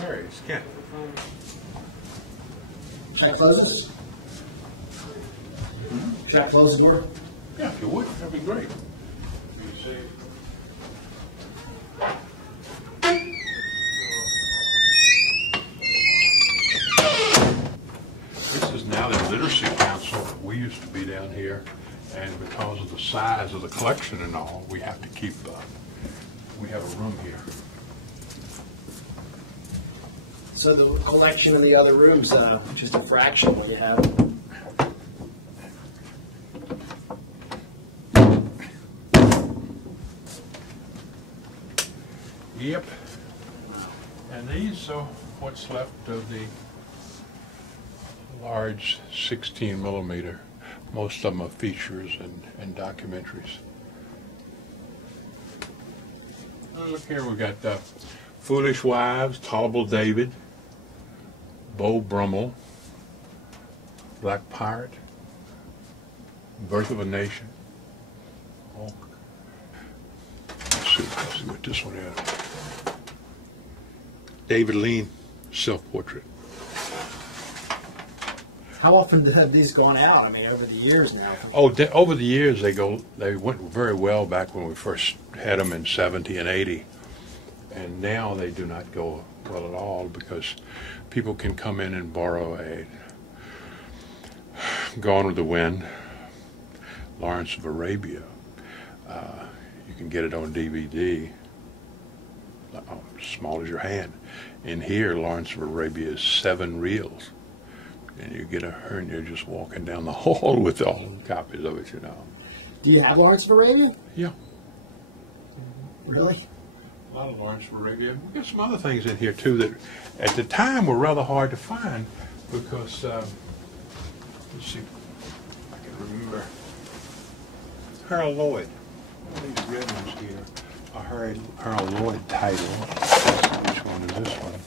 There he is, Kent. Should I close this? Should I close the door? Yeah, if you would, that'd be great. This is now the Literacy Council. We used to be down here, and because of the size of the collection and all, we have to keep, we have a room here. So the collection in the other rooms, just a fraction of what you have. Yep. And these are what's left of the large 16 millimeter. Most of them are features and documentaries. Look here, we got Foolish Wives, Tolerable David, Beau Brummel, Black Pirate, Birth of a Nation. Oh. Let's see what this one is. David Lean, self-portrait. How often have these gone out? I mean, over the years now. Oh, over the years they went very well back when we first had them in 70 and 80. And now they do not go well at all because people can come in and borrow a Gone with the Wind, Lawrence of Arabia. You can get it on DVD, as small as your hand. In here, Lawrence of Arabia is 7 reels. And you get her and you're just walking down the hall with all the copies of it, you know. Do you have Lawrence of Arabia? Yeah. Really? A lot of Lawrence of Arabia. We got some other things in here too that at the time were rather hard to find because, let's see if I can remember. Harold Lloyd. All these red ones here are Harold Lloyd title. Which one is this one?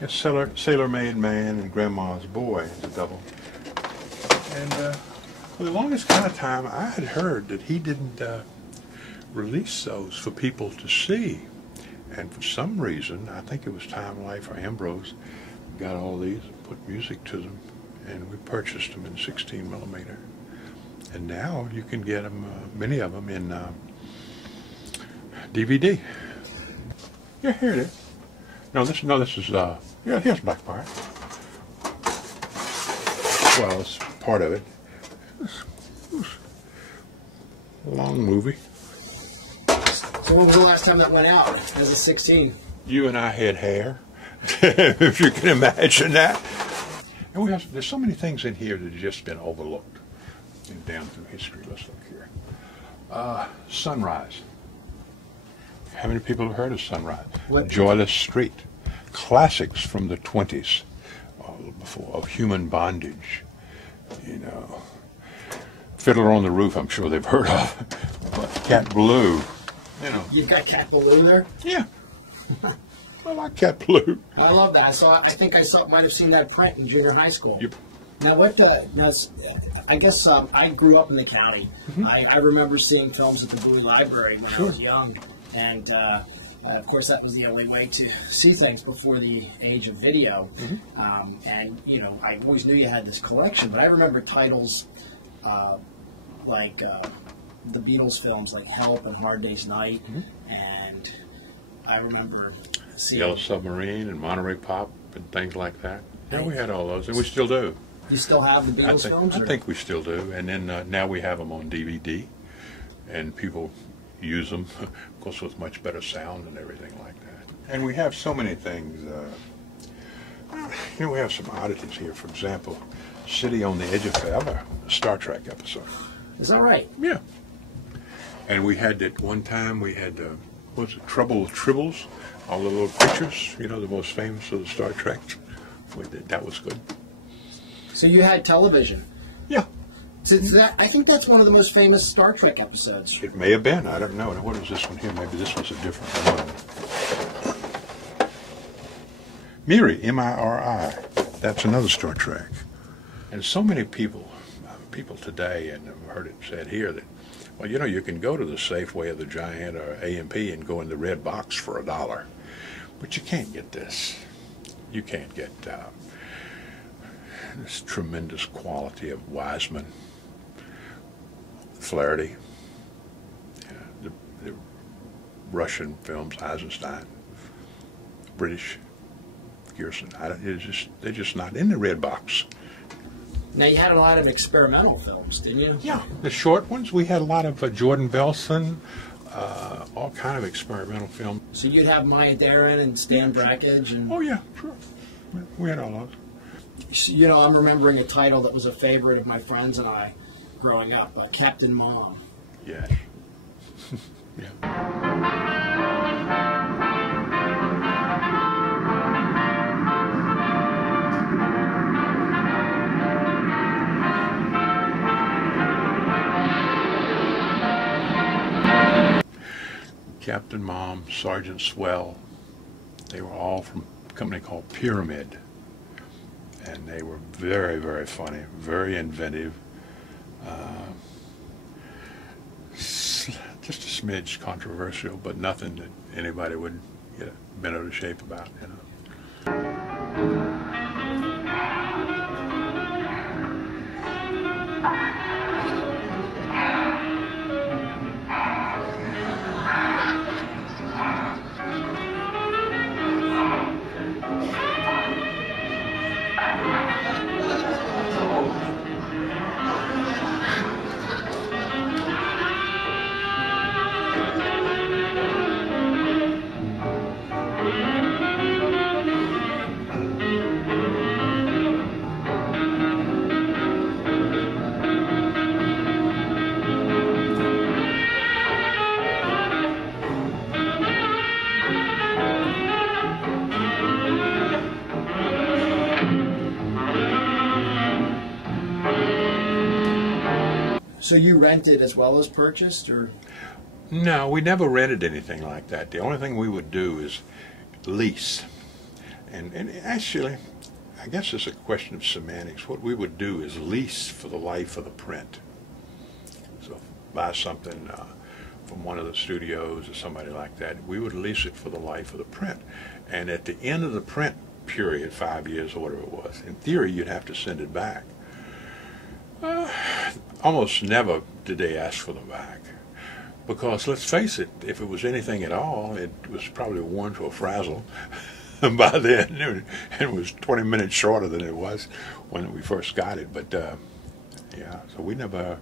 Yes, Sailor Maid Man and Grandma's Boy is a double. And for the longest kind of time, I had heard that he didn't release those for people to see. And for some reason, I think it was Time Life or Ambrose, got all these and put music to them, and we purchased them in 16 millimeter. And now you can get them, many of them, in DVD. Yeah, here it is. No, this is, yeah, here's Black Pirate. Well, it's part of it. It's a long movie. So when was the last time that went out as a 16? You and I had hair, if you can imagine that. And there's so many things in here that have just been overlooked down through history. Let's look here. Sunrise. How many people have heard of Sunrise? What? Joyless Street. Classics from the 20s of human bondage. You know, Fiddler on the Roof, I'm sure they've heard of. But Cat Blue. You know. You've got Cat Blue there? Yeah. I like Cat Blue. I love that. So I think I might have seen that print in junior high school. Yep. Now, I guess I grew up in the county. Mm-hmm. I remember seeing films at the Bowie Library when I was young. And, of course, that was the only way to see things before the age of video. Mm-hmm. And, you know, I always knew you had this collection, but I remember titles like the Beatles films like Help and Hard Day's Night. Mm-hmm. And I remember seeing Yellow Submarine and Monterey Pop and things like that. Yeah, we had all those, and we still do. You still have the Beatles films? I think we still do. And then now we have them on DVD, and people use them, of course, with much better sound and everything like that. And we have so many things. You know, we have some oddities here. For example, City on the Edge of Forever, a Star Trek episode. Is that right? Yeah. And we had at one time, we had, what was it, Trouble with Tribbles, all the little pictures, you know, the most famous of the Star Trek. That was good. So you had television? Yeah. So I think that's one of the most famous Star Trek episodes. It may have been. I don't know. What is this one here? Maybe this was a different one. Miri, M-I-R-I. That's another Star Trek. And so many people today, and I've heard it said here, that, well, you know, you can go to the Safeway or the Giant or A&P and go in the red box for $1. But you can't get this. You can't get this tremendous quality of Wiseman, Flaherty, the Russian films, Eisenstein, British, Gerson. They're just not in the red box. Now, you had a lot of experimental films, didn't you? Yeah, the short ones. We had a lot of Jordan Belson, all kind of experimental film. So you'd have Maya Deren and Stan Brakhage and... Oh yeah, sure. We had all those. You know, I'm remembering a title that was a favorite of my friends and I growing up, Captain Mom. Yes. Yeah. Captain Mom, Sergeant Swell, they were all from a company called Pyramid. And they were very, very funny, very inventive. Just a smidge controversial, but nothing that anybody would get bent out of shape about, you know. So you rented as well as purchased, or? No, we never rented anything like that. The only thing we would do is lease. And actually, I guess it's a question of semantics. What we would do is lease for the life of the print. So buy something from one of the studios or somebody like that, we would lease it for the life of the print. And at the end of the print period, 5 years or whatever it was, in theory you'd have to send it back. Almost never did they ask for them back. Because let's face it, if it was anything at all, it was probably worn to a frazzle by then. It was 20 minutes shorter than it was when we first got it. But yeah, so we never,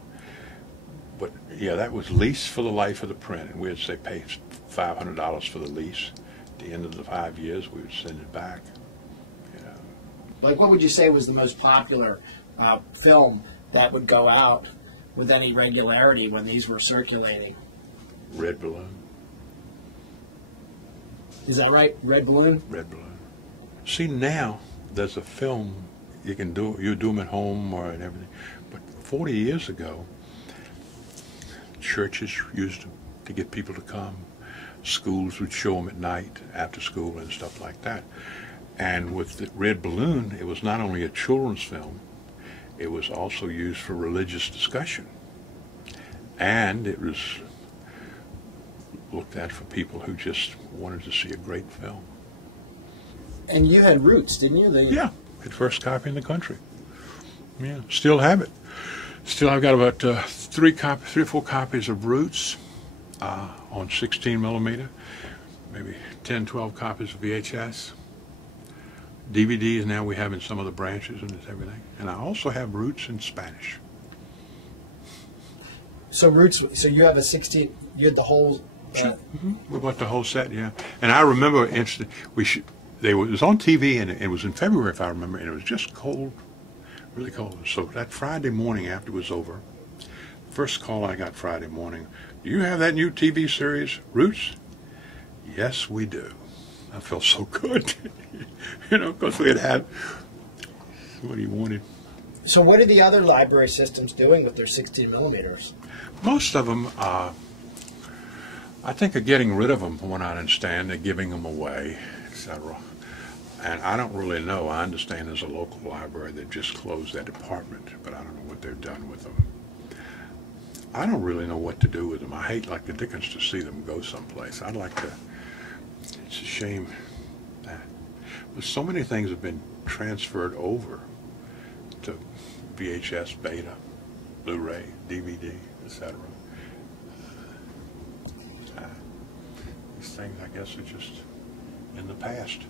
but yeah, that was lease for the life of the print. And we'd say pay $500 for the lease. At the end of the 5 years, we would send it back. Yeah. Like, what would you say was the most popular film that would go out with any regularity when these were circulating? Red Balloon. Is that right? Red Balloon? Red Balloon. See, now there's a film you can do. You do them at home or and everything. But 40 years ago, churches used them to get people to come. Schools would show them at night after school and stuff like that. And with the Red Balloon, it was not only a children's film, it was also used for religious discussion. And it was looked at for people who just wanted to see a great film. And you had Roots, didn't you? Yeah, the first copy in the country. Yeah, still have it. Still, I've got about 3 or 4 copies of Roots on 16 millimeter, maybe 10, 12 copies of VHS. DVDs now we have in some of the branches and everything. And I also have Roots in Spanish. So Roots, so you have a 16, you had the whole... We bought the whole set, yeah. And I remember, it was on TV, and it was in February, if I remember, and it was just cold, really cold. So that Friday morning after it was over, first call I got Friday morning, do you have that new TV series, Roots? Yes, we do. I felt so good, you know, because we had what he wanted. So what are the other library systems doing with their 16 millimeters? Most of them, I think, are getting rid of them, from what I understand. They're giving them away, etc. And I don't really know. I understand there's a local library that just closed that department, but I don't know what they've done with them. I don't really know what to do with them. I hate like the dickens to see them go someplace. I'd like to, it's a shame so many things have been transferred over to VHS, Beta, Blu-ray, DVD, etc. These things, I guess, are just in the past.